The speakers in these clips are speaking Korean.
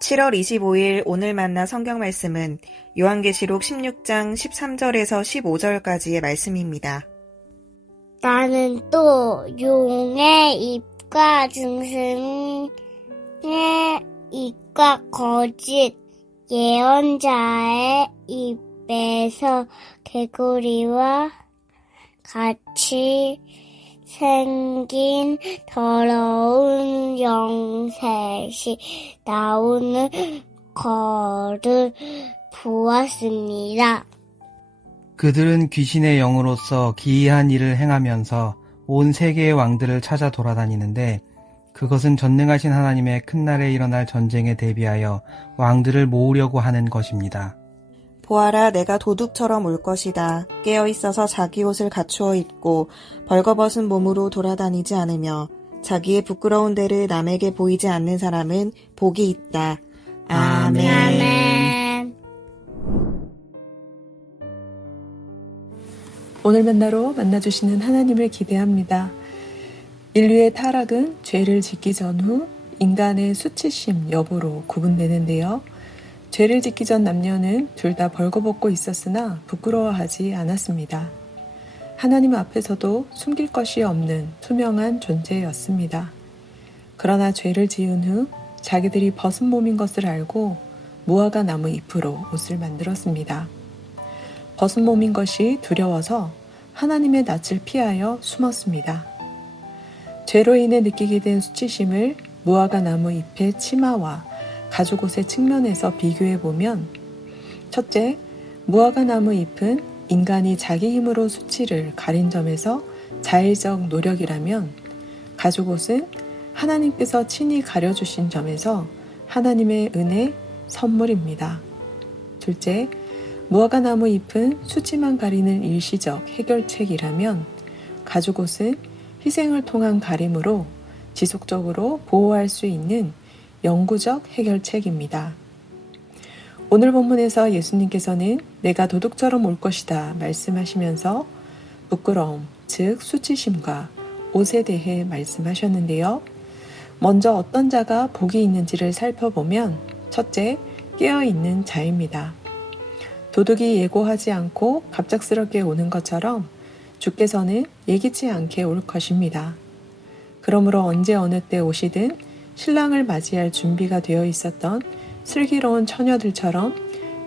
7월 25일 오늘 만나 성경 말씀은 요한계시록 16장 13절에서 15절까지의 말씀입니다. 나는 또 용의 입과 짐승의 입과 거짓 예언자의 입에서 개구리와 같이 생긴 더러운 영셋이 나오는 거를 보았습니다. 그들은 귀신의 영으로서 기이한 일을 행하면서 온 세계의 왕들을 찾아 돌아다니는데 그것은 전능하신 하나님의 큰 날에 일어날 전쟁에 대비하여 왕들을 모으려고 하는 것입니다. 보아라, 내가 도둑처럼 올 것이다. 깨어있어서 자기 옷을 갖추어 입고 벌거벗은 몸으로 돌아다니지 않으며 자기의 부끄러운 데를 남에게 보이지 않는 사람은 복이 있다. 아멘. 아멘. 오늘 만나러 만나주시는 하나님을 기대합니다. 인류의 타락은 죄를 짓기 전후 인간의 수치심 여부로 구분되는데요. 죄를 짓기 전 남녀는 둘 다 벌거벗고 있었으나 부끄러워하지 않았습니다. 하나님 앞에서도 숨길 것이 없는 투명한 존재였습니다. 그러나 죄를 지은 후 자기들이 벗은 몸인 것을 알고 무화과 나무 잎으로 옷을 만들었습니다. 벗은 몸인 것이 두려워서 하나님의 낯을 피하여 숨었습니다. 죄로 인해 느끼게 된 수치심을 무화과 나무 잎의 치마와 가죽옷의 측면에서 비교해보면 첫째, 무화과 나무 잎은 인간이 자기 힘으로 수치를 가린 점에서 자의적 노력이라면 가죽옷은 하나님께서 친히 가려주신 점에서 하나님의 은혜, 선물입니다. 둘째, 무화과 나무 잎은 수치만 가리는 일시적 해결책이라면 가죽옷은 희생을 통한 가림으로 지속적으로 보호할 수 있는 영구적 해결책입니다. 오늘 본문에서 예수님께서는 내가 도둑처럼 올 것이다 말씀하시면서 부끄러움, 즉 수치심과 옷에 대해 말씀하셨는데요. 먼저 어떤 자가 복이 있는지를 살펴보면 첫째, 깨어있는 자입니다. 도둑이 예고하지 않고 갑작스럽게 오는 것처럼 주께서는 예기치 않게 올 것입니다. 그러므로 언제 어느 때 오시든 신랑을 맞이할 준비가 되어 있었던 슬기로운 처녀들처럼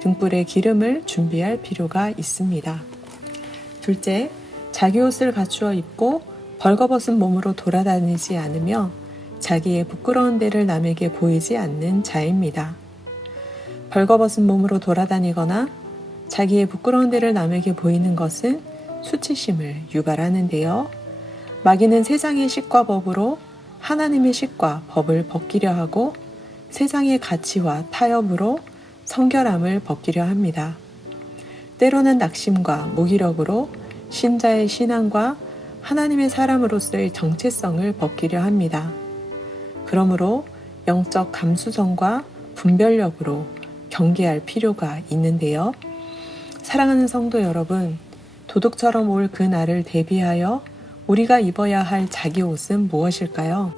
등불에 기름을 준비할 필요가 있습니다. 둘째, 자기 옷을 갖추어 입고 벌거벗은 몸으로 돌아다니지 않으며 자기의 부끄러운 데를 남에게 보이지 않는 자입니다. 벌거벗은 몸으로 돌아다니거나 자기의 부끄러운 데를 남에게 보이는 것은 수치심을 유발하는데요. 마귀는 세상의 식과 법으로 하나님의 식과 법을 벗기려 하고 세상의 가치와 타협으로 성결함을 벗기려 합니다. 때로는 낙심과 무기력으로 신자의 신앙과 하나님의 사람으로서의 정체성을 벗기려 합니다. 그러므로 영적 감수성과 분별력으로 경계할 필요가 있는데요. 사랑하는 성도 여러분, 도둑처럼 올 그 날을 대비하여 우리가 입어야 할 자기 옷은 무엇일까요?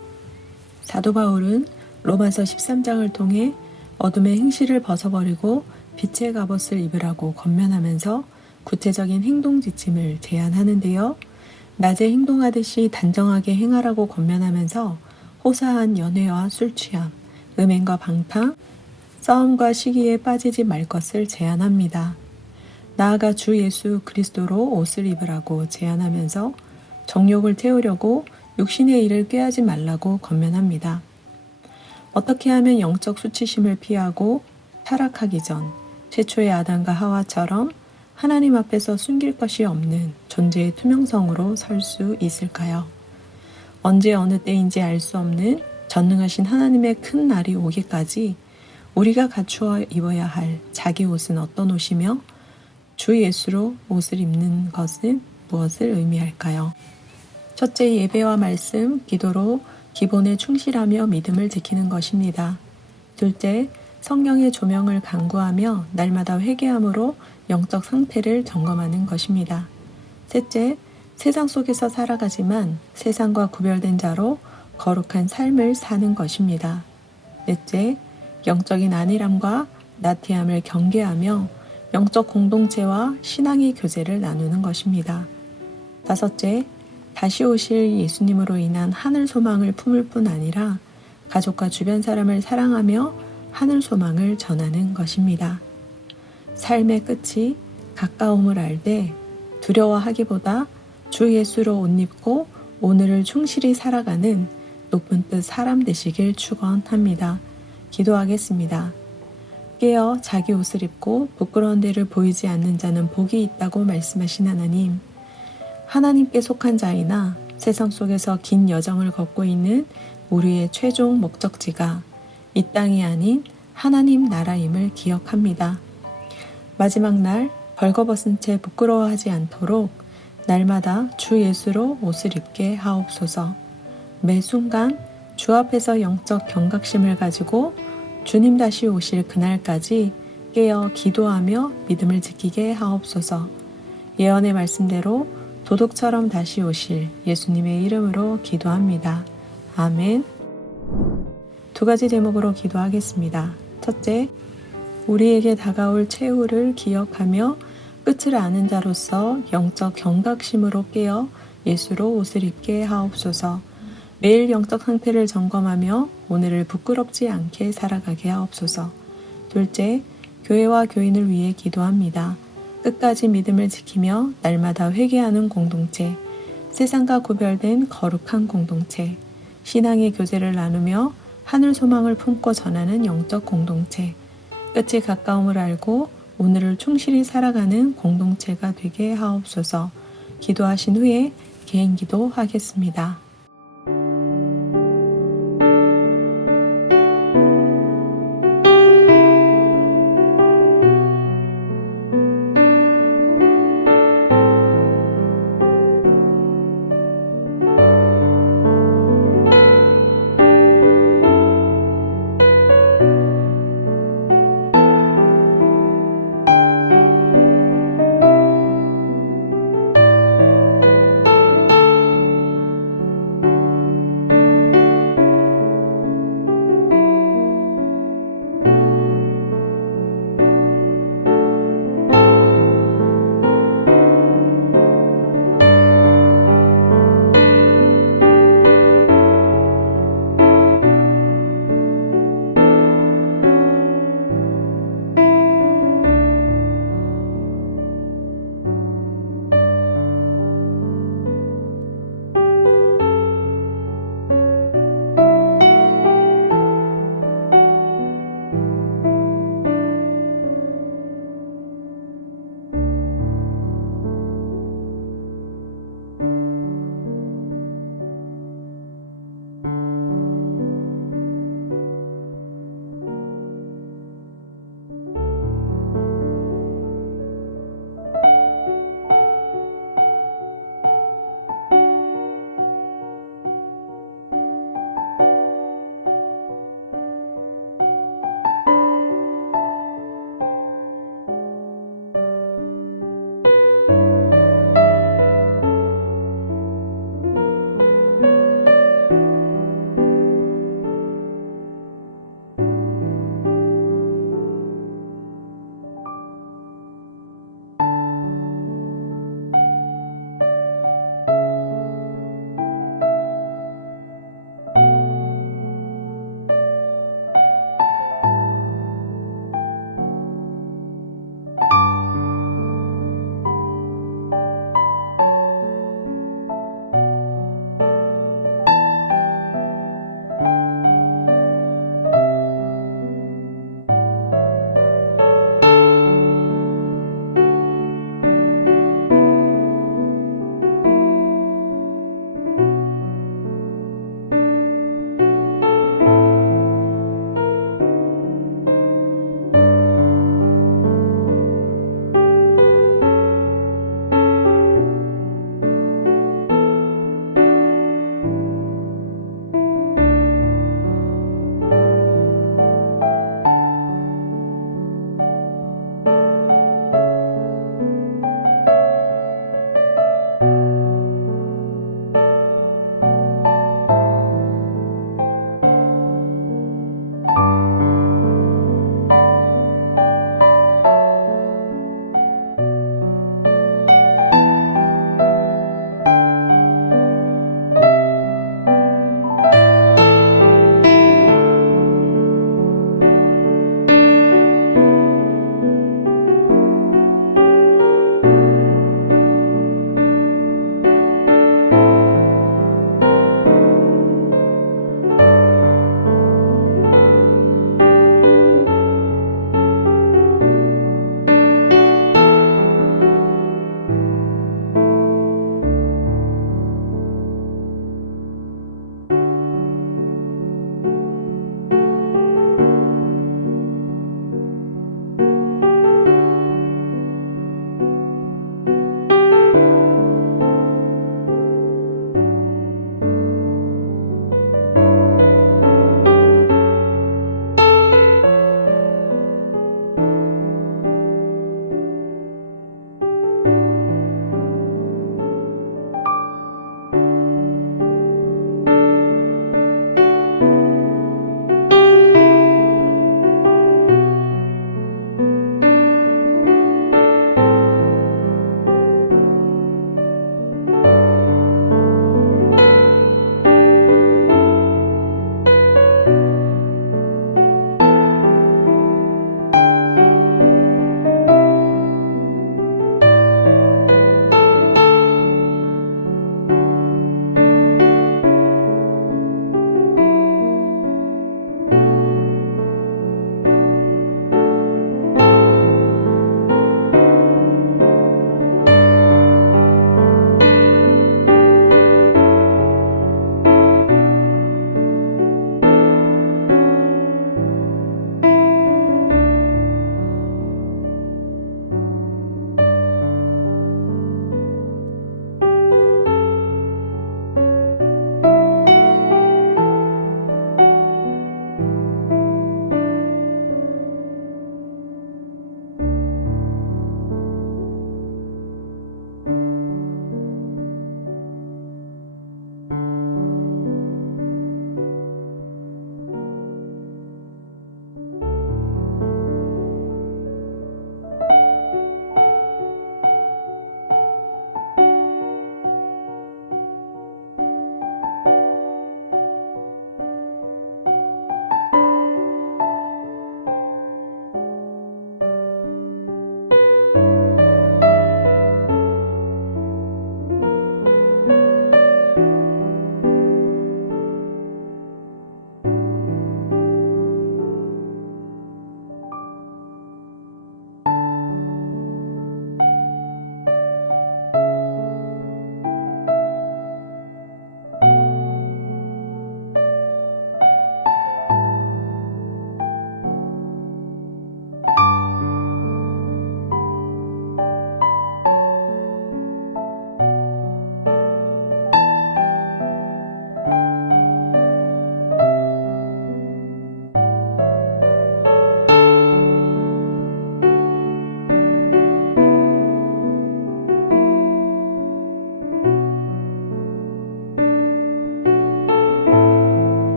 사도 바울은 로마서 13장을 통해 어둠의 행실을 벗어버리고 빛의 갑옷을 입으라고 권면하면서 구체적인 행동 지침을 제안하는데요. 낮에 행동하듯이 단정하게 행하라고 권면하면서 호사한 연회와 술 취함, 음행과 방탕, 싸움과 시기에 빠지지 말 것을 제안합니다. 나아가 주 예수 그리스도로 옷을 입으라고 제안하면서 정욕을 태우려고 육신의 일을 꾀하지 말라고 권면합니다. 어떻게 하면 영적 수치심을 피하고 타락하기 전 최초의 아담과 하와처럼 하나님 앞에서 숨길 것이 없는 존재의 투명성으로 설 수 있을까요? 언제 어느 때인지 알 수 없는 전능하신 하나님의 큰 날이 오기까지 우리가 갖추어 입어야 할 자기 옷은 어떤 옷이며 주 예수로 옷을 입는 것은 무엇을 의미할까요? 첫째, 예배와 말씀, 기도로 기본에 충실하며 믿음을 지키는 것입니다. 둘째, 성령의 조명을 간구하며 날마다 회개함으로 영적 상태를 점검하는 것입니다. 셋째, 세상 속에서 살아가지만 세상과 구별된 자로 거룩한 삶을 사는 것입니다. 넷째, 영적인 안일함과 나태함을 경계하며 영적 공동체와 신앙의 교제를 나누는 것입니다. 다섯째, 다시 오실 예수님으로 인한 하늘 소망을 품을 뿐 아니라 가족과 주변 사람을 사랑하며 하늘 소망을 전하는 것입니다. 삶의 끝이 가까움을 알되 두려워하기보다 주 예수로 옷 입고 오늘을 충실히 살아가는 높은 뜻 사람 되시길 축원합니다. 기도하겠습니다. 깨어 자기 옷을 입고 부끄러운 데를 보이지 않는 자는 복이 있다고 말씀하신 하나님, 하나님께 속한 자이나 세상 속에서 긴 여정을 걷고 있는 우리의 최종 목적지가 이 땅이 아닌 하나님 나라임을 기억합니다. 마지막 날 벌거벗은 채 부끄러워하지 않도록 날마다 주 예수로 옷을 입게 하옵소서. 매 순간 주 앞에서 영적 경각심을 가지고 주님 다시 오실 그날까지 깨어 기도하며 믿음을 지키게 하옵소서. 예언의 말씀대로 도둑처럼 다시 오실 예수님의 이름으로 기도합니다. 아멘. 두 가지 제목으로 기도하겠습니다. 첫째, 우리에게 다가올 최후를 기억하며 끝을 아는 자로서 영적 경각심으로 깨어 예수로 옷을 입게 하옵소서. 매일 영적 상태를 점검하며 오늘을 부끄럽지 않게 살아가게 하옵소서. 둘째, 교회와 교인을 위해 기도합니다. 끝까지 믿음을 지키며 날마다 회개하는 공동체, 세상과 구별된 거룩한 공동체, 신앙의 교제를 나누며 하늘 소망을 품고 전하는 영적 공동체, 끝이 가까움을 알고 오늘을 충실히 살아가는 공동체가 되게 하옵소서. 기도하신 후에 개인 기도 하겠습니다.